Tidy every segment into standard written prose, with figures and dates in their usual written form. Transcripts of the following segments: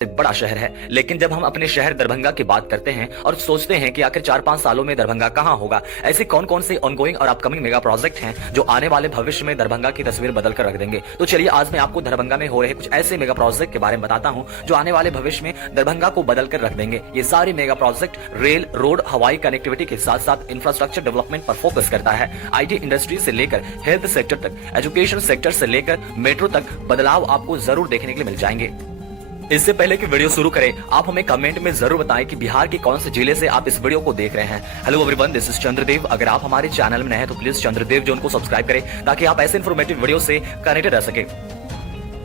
बड़ा शहर है, लेकिन जब हम अपने शहर दरभंगा की बात करते हैं और सोचते हैं कि आखिर 4-5 सालों में दरभंगा कहां होगा, ऐसे कौन कौन से ऑनगोइंग और अपकमिंग मेगा प्रोजेक्ट हैं जो आने वाले भविष्य में दरभंगा की तस्वीर बदल कर रख देंगे। तो चलिए आज मैं आपको दरभंगा में हो रहे कुछ ऐसे मेगा प्रोजेक्ट के बारे में बताता हूं जो आने वाले भविष्य में दरभंगा को बदल कर रख देंगे। ये सारे मेगा प्रोजेक्ट रेल, रोड, हवाई कनेक्टिविटी के साथ साथ इंफ्रास्ट्रक्चर डेवलपमेंट पर फोकस करता है। IT इंडस्ट्री से लेकर हेल्थ सेक्टर तक, एजुकेशन सेक्टर से लेकर मेट्रो तक बदलाव आपको जरूर देखने के लिए मिल जाएंगे। इससे पहले कि वीडियो शुरू करें, आप हमें कमेंट में जरूर बताएं कि बिहार के कौन से जिले से आप इस वीडियो को देख रहे हैं। Hello everyone, this is Chandradev. अगर आप हमारे चैनल में नए हैं तो प्लीज चंद्रदेव जोन को सब्सक्राइब करें ताकि आप ऐसे इंफॉर्मेटिव वीडियो से कनेक्टेड रह सके।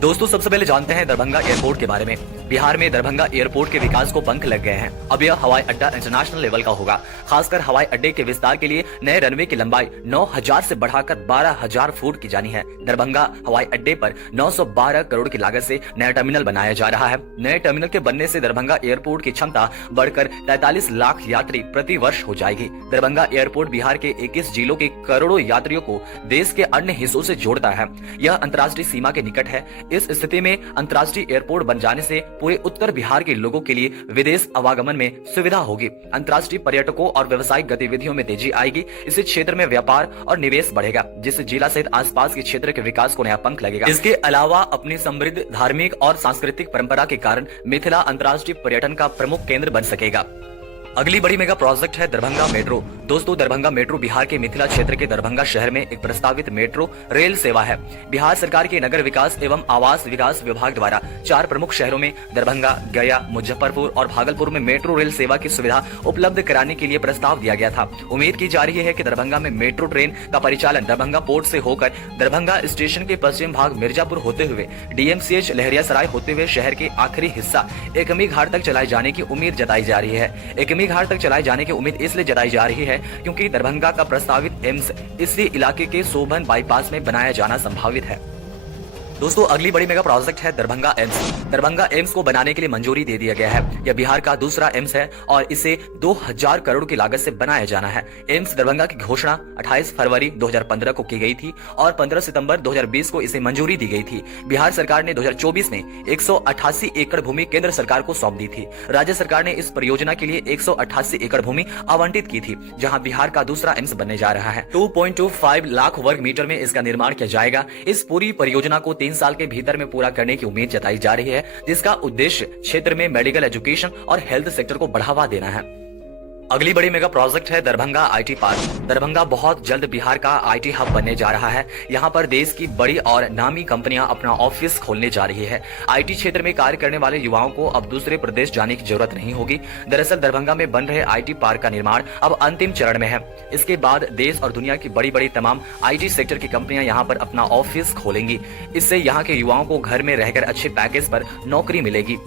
दोस्तों, सबसे पहले जानते हैं दरभंगा एयरपोर्ट के बारे में। बिहार में दरभंगा एयरपोर्ट के विकास को पंख लग गए हैं। अब यह हवाई अड्डा इंटरनेशनल लेवल का होगा। खासकर हवाई अड्डे के विस्तार के लिए नए रनवे की लंबाई 9000 से बढ़ाकर 12000 फुट की जानी है। दरभंगा हवाई अड्डे पर 912 करोड़ की लागत से नया टर्मिनल बनाया जा रहा है। नए टर्मिनल के बनने से दरभंगा एयरपोर्ट की क्षमता बढ़कर 43 लाख यात्री प्रति वर्ष हो जाएगी। दरभंगा एयरपोर्ट बिहार के 21 जिलों के करोड़ों यात्रियों को देश के अन्य हिस्सों से जोड़ता है। यह अंतर्राष्ट्रीय सीमा के निकट है। इस स्थिति में अंतर्राष्ट्रीय एयरपोर्ट बन जाने से पूरे उत्तर बिहार के लोगों के लिए विदेश आवागमन में सुविधा होगी। अंतर्राष्ट्रीय पर्यटकों और व्यावसायिक गतिविधियों में तेजी आएगी। इस क्षेत्र में व्यापार और निवेश बढ़ेगा, जिससे जिला सहित आसपास के क्षेत्र के विकास को नया पंख लगेगा। इसके अलावा अपनी समृद्ध धार्मिक और सांस्कृतिक परंपरा के कारण मिथिला अंतर्राष्ट्रीय पर्यटन का प्रमुख केंद्र बन सकेगा। अगली बड़ी मेगा प्रोजेक्ट है दरभंगा मेट्रो। दोस्तों, दरभंगा मेट्रो बिहार के मिथिला क्षेत्र के दरभंगा शहर में एक प्रस्तावित मेट्रो रेल सेवा है। बिहार सरकार के नगर विकास एवं आवास विकास विभाग द्वारा 4 प्रमुख शहरों में दरभंगा, गया, मुजफ्फरपुर और भागलपुर में मेट्रो रेल सेवा की सुविधा उपलब्ध कराने के लिए प्रस्ताव दिया गया था। उम्मीद की जा रही है कि दरभंगा में मेट्रो ट्रेन का परिचालन दरभंगा पोर्ट से होकर दरभंगा स्टेशन के पश्चिम भाग मिर्जापुर होते हुए DMCH लहरियासराय होते हुए शहर के आखिरी हिस्सा एकमी घाट तक चलाए जाने की उम्मीद जताई जा रही है। एकमी घाट तक चलाए जाने की उम्मीद इसलिए जताई जा रही है क्योंकि दरभंगा का प्रस्तावित एम्स इसी इलाके के सोबन बाईपास में बनाया जाना संभावित है। दोस्तों, अगली बड़ी मेगा प्रोजेक्ट है दरभंगा एम्स। दरभंगा एम्स को बनाने के लिए मंजूरी दे दिया गया है। यह बिहार का दूसरा एम्स है और इसे 2000 करोड़ की लागत से बनाया जाना है। एम्स दरभंगा की घोषणा 28 फरवरी 2015 को की गई थी और 15 सितंबर 2020 को इसे मंजूरी दी गई थी। बिहार सरकार ने 2024 में 188 एकड़ भूमि केंद्र सरकार को सौंप दी थी। राज्य सरकार ने इस परियोजना के लिए 188 एकड़ भूमि आवंटित की थी, जहाँ बिहार का दूसरा एम्स बनने जा रहा है। 2.25 लाख वर्ग मीटर में इसका निर्माण किया जाएगा। इस पूरी परियोजना को 3 साल के भीतर में पूरा करने की उम्मीद जताई जा रही है, जिसका उद्देश्य क्षेत्र में मेडिकल, एजुकेशन और हेल्थ सेक्टर को बढ़ावा देना है। अगली बड़ी मेगा प्रोजेक्ट है दरभंगा IT पार्क। दरभंगा बहुत जल्द बिहार का IT हब बनने जा रहा है। यहाँ पर देश की बड़ी और नामी कंपनियां अपना ऑफिस खोलने जा रही है। IT क्षेत्र में कार्य करने वाले युवाओं को अब दूसरे प्रदेश जाने की जरूरत नहीं होगी। दरअसल दरभंगा में बन रहे IT पार्क का निर्माण अब अंतिम चरण में है। इसके बाद देश और दुनिया की बड़ी बड़ी तमाम IT सेक्टर की कंपनियां यहाँ पर अपना ऑफिस खोलेंगी। इससे यहाँ के युवाओं को घर में रहकर अच्छे पैकेज पर नौकरी मिलेगी।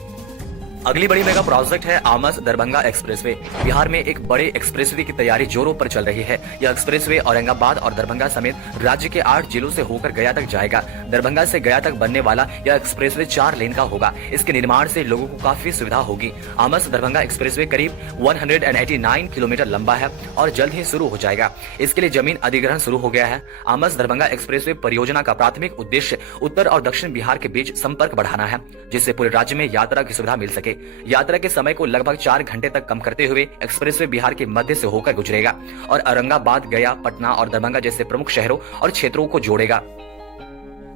अगली बड़ी मेगा प्रोजेक्ट है आमस दरभंगा एक्सप्रेसवे। बिहार में एक बड़े एक्सप्रेसवे की तैयारी जोरों पर चल रही है। यह एक्सप्रेसवे औरंगाबाद और दरभंगा समेत राज्य के 8 जिलों से होकर गया तक जाएगा। दरभंगा से गया तक बनने वाला यह एक्सप्रेसवे 4 लेन का होगा। इसके निर्माण से लोगों को काफी सुविधा होगी। आमस दरभंगा एक्सप्रेसवे करीब 189 किलोमीटर लंबा है और जल्द ही शुरू हो जाएगा। इसके लिए जमीन अधिग्रहण शुरू हो गया है। आमस दरभंगा एक्सप्रेसवे परियोजना का प्राथमिक उद्देश्य उत्तर और दक्षिण बिहार के बीच संपर्क बढ़ाना है, जिससे पूरे राज्य में यात्रा की सुविधा मिल सके। यात्रा के समय को लगभग 4 घंटे तक कम करते हुए एक्सप्रेसवे बिहार के मध्य से होकर गुजरेगा और औरंगाबाद, गया, पटना और दरभंगा जैसे प्रमुख शहरों और क्षेत्रों को जोड़ेगा।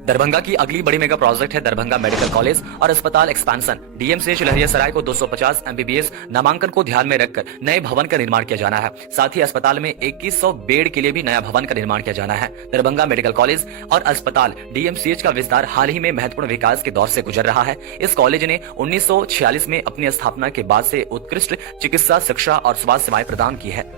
दरभंगा की अगली बड़ी मेगा प्रोजेक्ट है दरभंगा मेडिकल कॉलेज और अस्पताल एक्सपेंशन। DMCH लहरियासराय को 250 MBBS नामांकन को ध्यान में रखकर नए भवन का निर्माण किया जाना है। साथ ही अस्पताल में 2100 बेड के लिए भी नया भवन का निर्माण किया जाना है। दरभंगा मेडिकल कॉलेज और अस्पताल DMCH का विस्तार हाल ही में महत्वपूर्ण विकास के दौर से गुजर रहा है। इस कॉलेज ने 1946 में अपनी स्थापना के बाद से उत्कृष्ट चिकित्सा, शिक्षा और स्वास्थ्य सेवाएं प्रदान की है।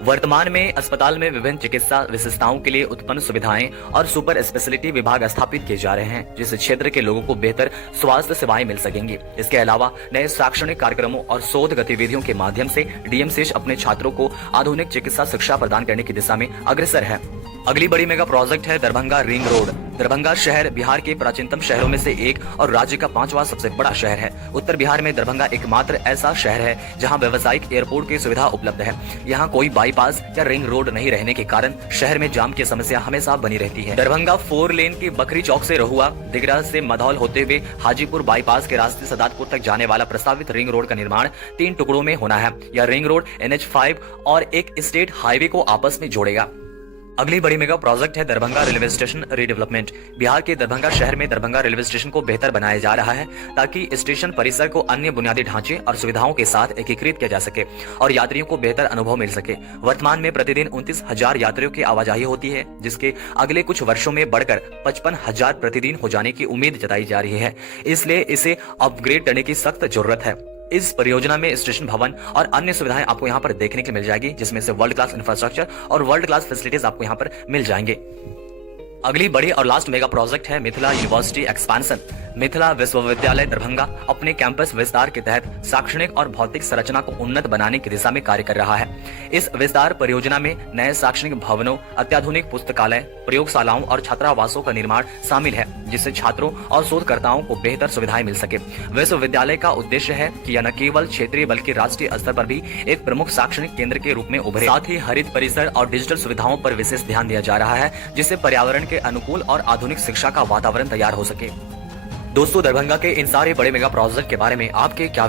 वर्तमान में अस्पताल में विभिन्न चिकित्सा विशेषताओं के लिए उत्पन्न सुविधाएं और सुपर स्पेशलिटी विभाग स्थापित किए जा रहे हैं, जिससे क्षेत्र के लोगों को बेहतर स्वास्थ्य सेवाएं मिल सकेंगी। इसके अलावा नए शैक्षणिक कार्यक्रमों और शोध गतिविधियों के माध्यम से DMCH अपने छात्रों को आधुनिक चिकित्सा शिक्षा प्रदान करने की दिशा में अग्रसर है। अगली बड़ी मेगा प्रोजेक्ट है दरभंगा रिंग रोड। दरभंगा शहर बिहार के प्राचीनतम शहरों में से एक और राज्य का 5वां सबसे बड़ा शहर है। उत्तर बिहार में दरभंगा एकमात्र ऐसा शहर है जहां व्यावसायिक एयरपोर्ट की सुविधा उपलब्ध है। यहां कोई बाईपास या रिंग रोड नहीं रहने के कारण शहर में जाम की समस्या हमेशा बनी रहती है। दरभंगा 4 लेन की बकरी चौक से रहुआ, दिगरा से मधौल होते हुए हाजीपुर बाईपास के रास्ते सदातपुर तक जाने वाला प्रस्तावित रिंग रोड का निर्माण 3 टुकड़ों में होना है। यह रिंग रोड NH5 और एक स्टेट हाईवे को आपस में जोड़ेगा। अगली बड़ी मेगा प्रोजेक्ट है Darbhanga railway station redevelopment. Bihar के दरभंगा शहर में दरभंगा रेलवे स्टेशन को बेहतर बनाया जा रहा है ताकि स्टेशन परिसर को अन्य बुनियादी ढांचे और सुविधाओं के साथ एकीकृत किया जा सके और यात्रियों को बेहतर अनुभव मिल सके। वर्तमान में प्रतिदिन 29,000 यात्रियों की आवाजाही होती है, जिसके अगले कुछ वर्षों में बढ़कर 55,000 प्रतिदिन हो जाने की उम्मीद जताई जा रही है। इसलिए इसे अपग्रेड करने की सख्त जरूरत है। इस परियोजना में स्टेशन भवन और अन्य सुविधाएं आपको यहाँ पर देखने के लिए मिल जाएगी, जिसमें से वर्ल्ड क्लास इंफ्रास्ट्रक्चर और वर्ल्ड क्लास फैसिलिटीज आपको यहाँ पर मिल जाएंगे। अगली बड़ी और लास्ट मेगा प्रोजेक्ट है मिथिला यूनिवर्सिटी एक्सपांशन। मिथिला विश्वविद्यालय दरभंगा अपने कैंपस विस्तार के तहत शैक्षणिक और भौतिक संरचना को उन्नत बनाने की दिशा में कार्य कर रहा है। इस विस्तार परियोजना में नए शैक्षणिक भवनों, अत्याधुनिक पुस्तकालय, प्रयोगशालाओं और छात्रावासों का निर्माण शामिल है, जिससे छात्रों और शोधकर्ताओं को बेहतर सुविधाएं मिल सके। विश्वविद्यालय का उद्देश्य है कि यह न केवल क्षेत्रीय बल्कि राष्ट्रीय स्तर पर भी एक प्रमुख शैक्षणिक केंद्र के रूप में उभरे। साथ ही हरित परिसर और डिजिटल सुविधाओं पर विशेष ध्यान दिया जा रहा है, जिससे पर्यावरण के अनुकूल और आधुनिक शिक्षा का वातावरण तैयार हो सके। दोस्तों, दरभंगा के इन सारे बड़े मेगा प्रोजेक्ट के बारे में आपके क्या